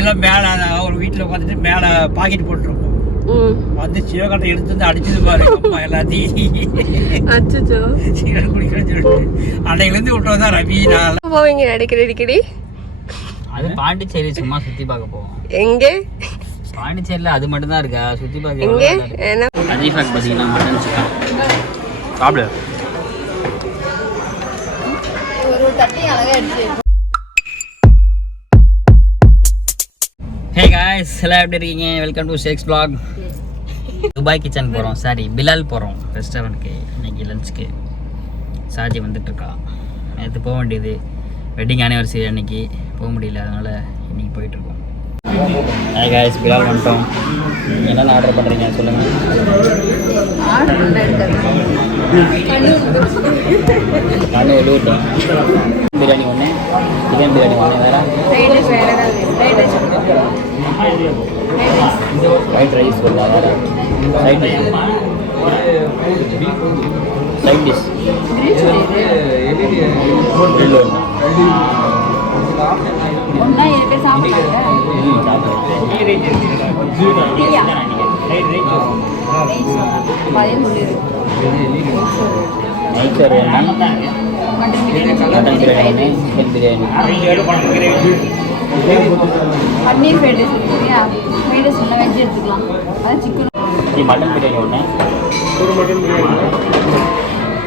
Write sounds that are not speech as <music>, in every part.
எல்லாம் மேலே ஒரு வீட்டில் உட்காந்துட்டு மேலே பாக்கெட் போட்டுருப்போம். ம். வந்து சிவகாட்டை எடுத்து வந்து அடிச்சது பாரு அம்மா எல்லாத்தையும். அச்சோ சிகரெட் குடிக்கிறேன்னு சொல்லிட்டு. அன்னையிலேருந்து விட்டு வந்தா ரவி நான். போவீங்க அடிக்கடி அடிக்கடி? அது பாண்டிச்சேரி சும்மா சுத்தி பார்க்க போவோம். எங்க? பாண்டிச்சேரியில அது மட்டும் தான் இருக்கா? சுத்தி பார்க்க எங்க? அஜீஃபாக் பார்த்தீங்கன்னா மட்டன் சிக்கன் சாப்பிடு. ஒரு தட்டி அழகா எடுத்து காய்ஸ் எல்லாம் எப்படி இருக்கீங்க? Welcome to Sheikh's vlog. Dubai kitchen போகிறோம் சாரி பிலால் போகிறோம் ரெஸ்டாரண்ட்க்கு இன்னைக்கு லஞ்சுக்கு சாஜி வந்துட்டு இருக்கா நேற்று போக வேண்டியது. வெட்டிங் ஆனிவர்சரி அன்னைக்கு. போக முடியல அதனால் இன்னைக்கு போயிட்டு இருக்கோம் ஹே காய்ஸ் பிலால் வந்துட்டோம். என்னென்ன ஆர்டர் பண்ணுறீங்க சொல்லுங்கள் நான் எழுவட்டேன் பிரியாணி ஒன்று சிக்கன் பிரியாணி ஒன்று வேறு? Fried rice side dish side dish grill ஒன்று ஏழு பேர் சாப்பிடுறாங்க mutton biryani. Mutton chicken biryani. Biryani paneer fried rice இல்லையா? ஃப்ரைட் ரைஸ் ஒன்றா வெஜ் எடுத்துக்கலாம். அதான் சிக்கன் மட்டன் பிரியாணி ஒன்று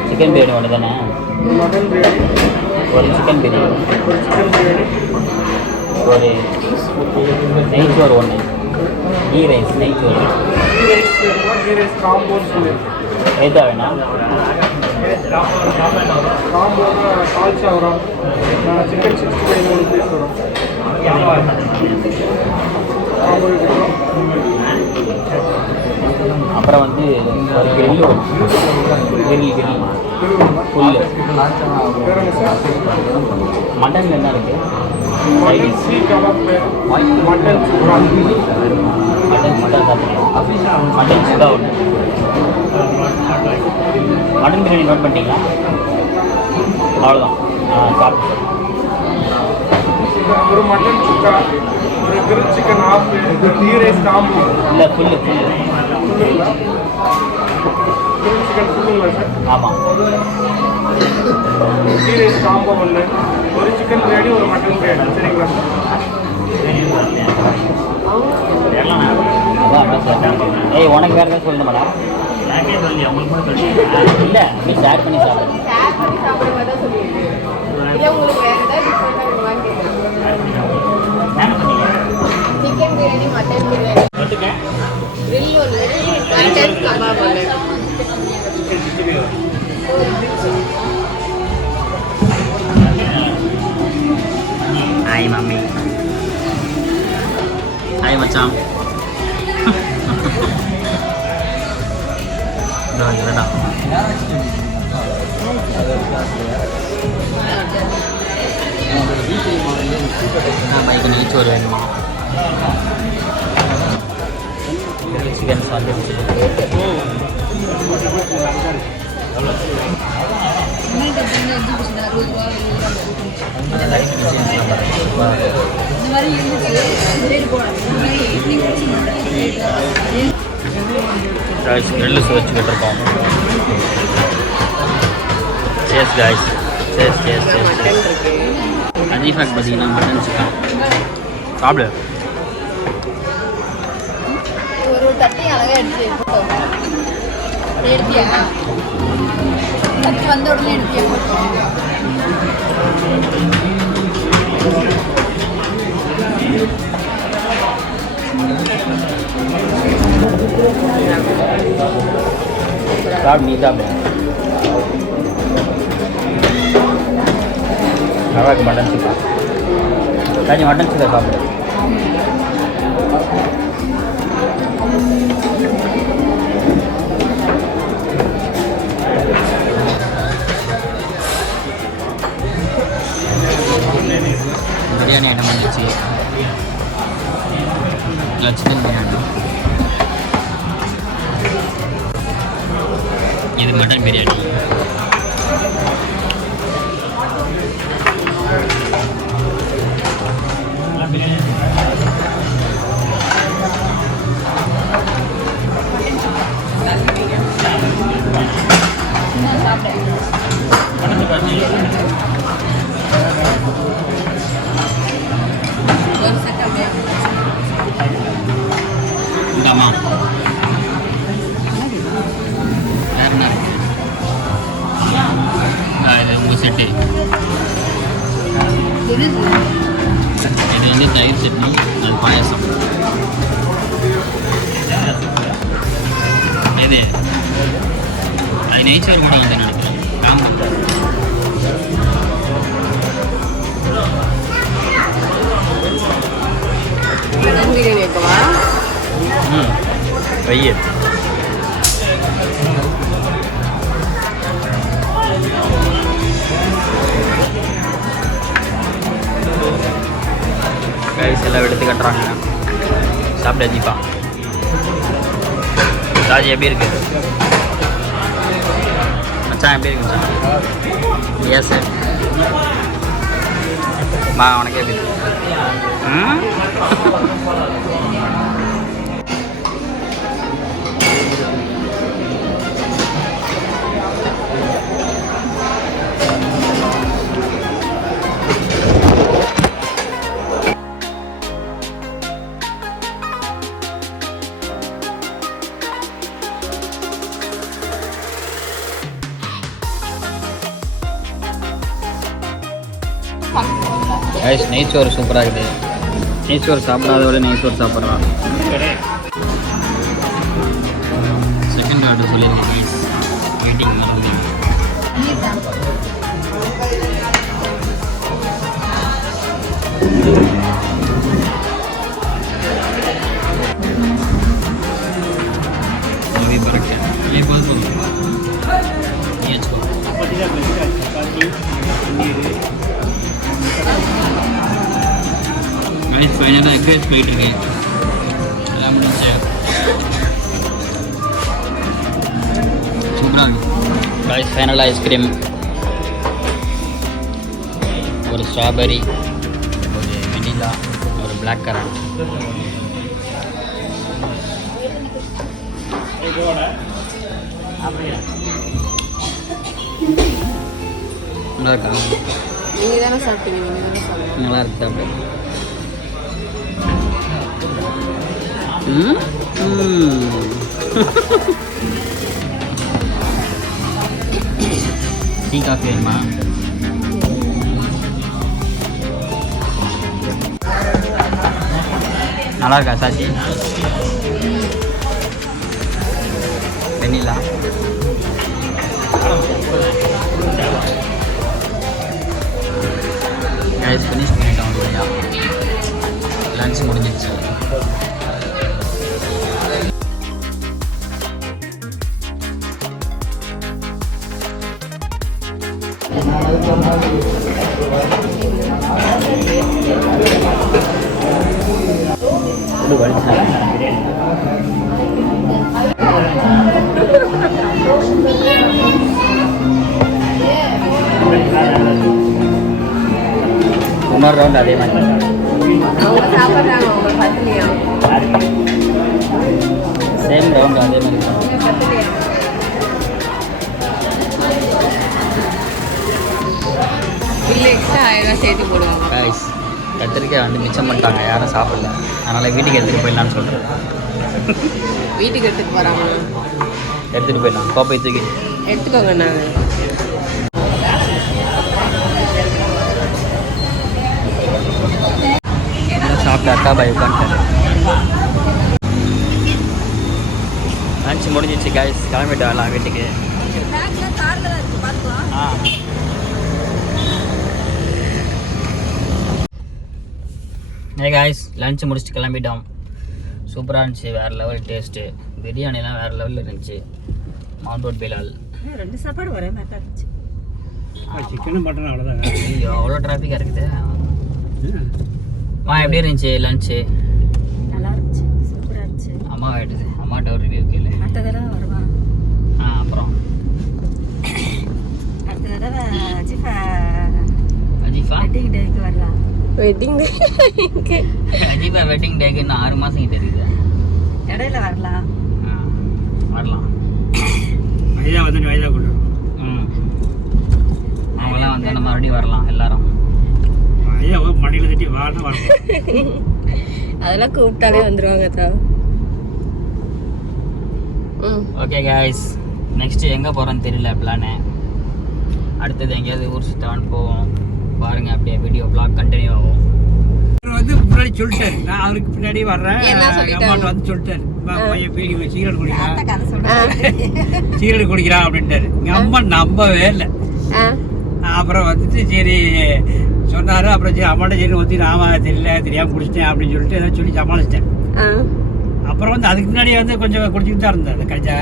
சிக்கன் பிரியாணி ஒன்று தானே ஒரு சிக்கன் பிரியாணி ஒரு நெய் சோறு ஒன்று கீ ரைஸ் நெய் சோறு எதா அப்புறம் வந்து ஒரு கிரில் கிரில் கிரில் ஃபுல்லு மட்டனில் என்ன இருக்குது மட்டன் மட்டன் சுடா மட்டன் சுடா ஒன்று மட்டன் பிரியாணி நோட் பண்ணிட்டீங்களா அவ்வளோதான் ஆ சாப்பிட்டு ஒரு மட்டன் சுக்கா ஒரு grill chicken half ghee rice combo இல்லை ஃபுல்லு ஃபுல்லு ஃபுல்லுங்களா கிரில் சிக்கன் ஃபுல்லுங்களா சார் ஆமாம் கீ ரைஸ் காம்போ ஒன்று ஒரு சிக்கன் பிரியாணி ஒரு மட்டன் பிரியாணி. சரிங்களா சார் ஏய் உனக்கு வேறு ஏதாவது இல்லை நீ ஷேர் பண்ணி ஷேர் பண்ணி சாப்பிட்ற மாதிரி தான் சொல்லியிருக்கேன் இல்லை உங்களுக்கு வேறு ஏதாவது டிஃப்ரெண்ட்டாக வேணுமான்னு கேட்குறேன் chicken biryani mutton biryani grill ஒன்று மட்டன் கபாப் ஒன்று ஹாய் மம்மி ஹாய் மச்சான். <laughs> நான் இல்லைடா பைக்கு நெய்ச்சோறு வேணுமா? சிக்கன் வந்துருச்சு இந்த மாதிரி இருந்துச்சு காய்ஸ் நெல்லு வச்சுக்கிட்டு இருக்கோம். சேஸ் காய்ஸ் சேஸ் சேஸ் சேஸ் அஜீஃபாக் பார்த்தீங்கன்னா மட்டன் சிக்கன் சாப்பிடு. ஒரு தட்டி எடுத்து எடுத்தியா தட்டி வந்த உடனே எடுத்தியா போட்டோம் சாப்பிடு நீ சாப்பிடு நல்லா இருக்கு மட்டன் சிக்கன் காஞ்சி மட்டன் சிக்கன் சாப்பிடு సెట్ ఇది అన్ని తైర్ చట్నీ అది పాయసం అదే ఆయన నేచర్ కూడా ఉంది నాకు బిర్యానీ ఎక్కువ వెయ్యి கைஸ் எல்லாம் எடுத்து கட்டுறாங்க. சாப்பிட தீபா ராஜி எப்படி இருக்கு? மச்சான் எப்படி இருக்கு மச்சான்? எஸ் சார் மா உனக்கு எப்படி இருக்கு? ம்? கைஸ் நெய்ச்சோறு சூப்பராக இருக்குது நெய்ச்சோறு சாப்பிடாத விட நெய்ச்சோறு சாப்பிட்றான் செகண்ட் ஆர்டர் சொல்லியிருக்கேன் கைஸ் வெயிட்டிங் மறந்து கைஸ் ஃபைனலாக எக் ரைஸ் போயிட்டு இருக்கு எல்லாம் முடிஞ்சு சூப்பராக இருக்கு கைஸ் ஃபைனலாக ஐஸ்கிரீம் ஒரு ஸ்ட்ராபெரி ஒரு வெனிலா ஒரு பிளாக் கரண்ட் நல்லா இருக்கா நீங்க தானே சாப்பிட்டீங்க நீங்க தானே சாப்பிட்டீங்க நல்லா இருக்கு சாப்பிட ம் ம். டீ காஃபி வேணுமா நல்லா இருக்கா சாச்சி வெண்ணிலா இது வலிச்சா? இன்னொரு ரவுண்ட் அதே மாதிரி. சேம் ரவுண்ட் அதே மாதிரி. பில்லு எக்ஸ்ட்ரா ஆயிரம் சேர்த்து போடுவாங்க. கத்திரிக்காய் வந்து மிச்சம் பண்ணிட்டாங்க. யாரும் சாப்பிடல. அதனால் வீட்டுக்கு எடுத்துகிட்டு போயிடலான்னு சொல்கிறேன் வீட்டுக்கு எடுத்துட்டு போறாங்க எடுத்துகிட்டு போயிடலாம். கோப்பை தூக்கி. எடுத்துக்கோங்க நாங்கள் சாப்பிட்டு அக்கா பாய் உட்காந்துட்டாரு. லஞ்ச் முடிஞ்சிச்சு கைஸ் கிளம்பிட்டு வரலாம் வீட்டுக்கு. ஆ. ஏ காய்ஸ் லஞ்ச் முடிச்சுட்டு கிளம்பிட்டோம். சூப்பராக இருந்துச்சு வேறு லெவல் டேஸ்ட்டு பிரியாணிலாம் வேறு லெவலில் இருந்துச்சு. மவுண்ட் ரோட் பிலால் ரெண்டு சாப்பாடு ஒரே மாதிரி இருந்துச்சு. சிக்கனும் மட்டன் அவ்வளோதாங்க ஐயோ அவ்வளோ டிராஃபிக்காக இருக்குது. மா எப்படி இருந்துச்சு லஞ்சு நல்லா இருந்துச்சு. சூப்பராக இருந்துச்சு. அம்மா ஆயிடுது அம்மாட்ட ஒரு ரிவ்யூ கேளு. அடுத்த தடவை வருவான் ஆ அப்புறம். அடுத்த தடவை அஜிஃபா அஜீஃபா? வெட்டிங் டேக்கு வரலாம். வெட்டிங் டே அஜீஃபா வெட்டிங் டேக்கு இன்னும் ஆறு மாதம் கிட்ட இருக்குது. இடையில வரலாம் ஆ வரலாம். வயதா வந்து வயதா கொண்டு ம். அவங்களாம் வந்து நம்ம மறுபடியும் வரலாம் எல்லாரும். வயதா மடியில் தட்டி வான்னு வரணும். <laughs> அதெல்லாம் கூப்பிட்டாலே வந்துருவாங்க தான் ம். ஓகே காய்ஸ் நெக்ஸ்ட்டு எங்கே போகிறோன்னு தெரியல பிளானு அடுத்தது எங்கேயாவது ஊர் சுத்தவான்னு போவோம். வீடியோ பிளாக் கண்டினியூ ஆகும். அவர் வந்து முன்னாடி சொல்லிட்டாரு. நான் அவருக்கு பின்னாடி வர்றேன். என்ன சொல்லிட்டாரு? அம்மாட்ட வந்து சொல்லிட்டாரு "அம்மா, பையன் பீடி சிகரெட் குடிக்கிறான் <laughs> ஆ, சிகரெட் குடிக்கிறான் அப்படின்ட்டாரு. எங்க அம்மா நம்பவே இல்லை. அப்புறம் வந்துட்டு சரி சொன்னாரு. அப்புறம் சரி அம்மாட்ட சரி ஒத்தி நாம தெரியல தெரியாம குடிச்சிட்டேன் அப்படின்னு சொல்லிட்டு ஏதோ சொல்லி சமாளிச்சிட்டேன். அப்புறம் வந்து அதுக்கு முன்னாடி வந்து கொஞ்சம் குடிச்சிட்டு தான் இருந்தேன் கஞ்சா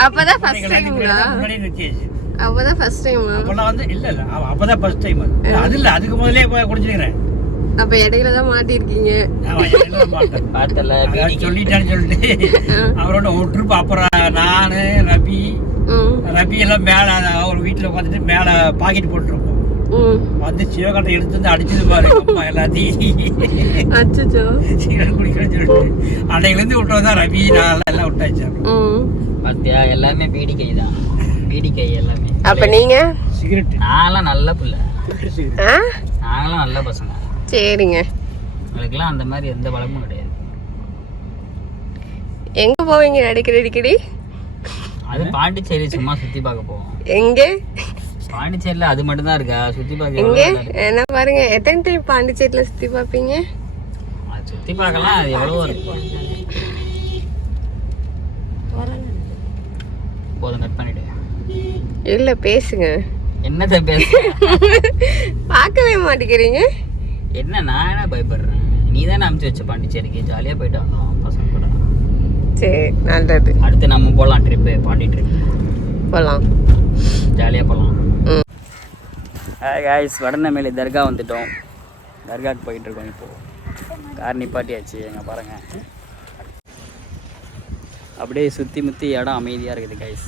அப்பதான் முன்னாடி நிறுத்தியாச்சு. அப்பதான் ஃபர்ஸ்ட் டைமா அப்பெல்லாம் வந்து இல்ல இல்ல அப்பதான் ஃபர்ஸ்ட் டைம் அது இல்ல அதுக்கு முதலே போய் குடிச்சிருக்கிறேன் அப்ப இடையில தான். பார்த்தல அதான் சொல்லிட்டேன்னு சொல்லிட்டு. அவரோட ஒரு ட்ரிப் அப்புறம் நானு ரவி ம், ரவி எல்லாம் மேல அவர் வீட்டுல உட்காந்துட்டு மேல பாக்கெட் போட்டுருப்போம். வந்து சிவகட்டை எடுத்து வந்து அடிச்சது பாரு அம்மா எல்லாத்தையும். அச்சச்சோ. சீக்கிரம் குடிக்கிறேன்னு சொல்லிட்டு. அன்னையிலேருந்து விட்டு வந்தா ரவி நான் எல்லாம் விட்டாச்சு. பார்த்தியா எல்லாமே பீடி கை தான் பீடி கை எல்லாமே. அப்ப நீங்க? சிகரெட் நான்லாம் நல்ல பிள்ளை? நாங்களாம் நல்ல பசங்க. சரிங்க. எங்களுக்குலாம் அந்த மாதிரி எந்த பழக்கமும் கிடையாது. எங்க போவீங்க அடிக்கடி அடிக்கடி? அது பாண்டிச்சேரி சும்மா சுத்தி பார்க்க போவோம். எங்க? பாண்டிச்சேரியில அது மட்டும் தான் இருக்கா? சுத்தி பார்க்க எங்க? என்ன பாருங்க எத்தனை டைம் பாண்டிச்சேரியில சுத்தி பாப்பீங்க அது சுத்தி பார்க்கலாம் அது எவ்வளவோ இருக்கு. போதும் கட் பண்ணிடு. இல்ல பேசுங்க. என்னத்த பேச பார்க்கவே மாட்டேங்கிறீங்க. என்ன நான் என்ன பயப்படுறேன்? நீ தானே அமுச்சு வச்ச பாண்டிச்சேரிக்கு. ஜாலியாக போயிட்டு வந்தோம் பசங்க கூட. சரி நல்லது. அடுத்து நம்ம போகலாம் ட்ரிப்பு பாண்டி ட்ரிப் போலாம். ஜாலியாக போகலாம் காய்ஸ் வடநமேலி தர்கா வந்துட்டோம். தர்காக்கு போயிட்டு இருக்கோம் இப்போ. கார் நிப்பாட்டியாச்சு எங்க பாருங்க. அப்படியே சுற்றி முற்றி இடம் அமைதியாக இருக்குது கைஸ்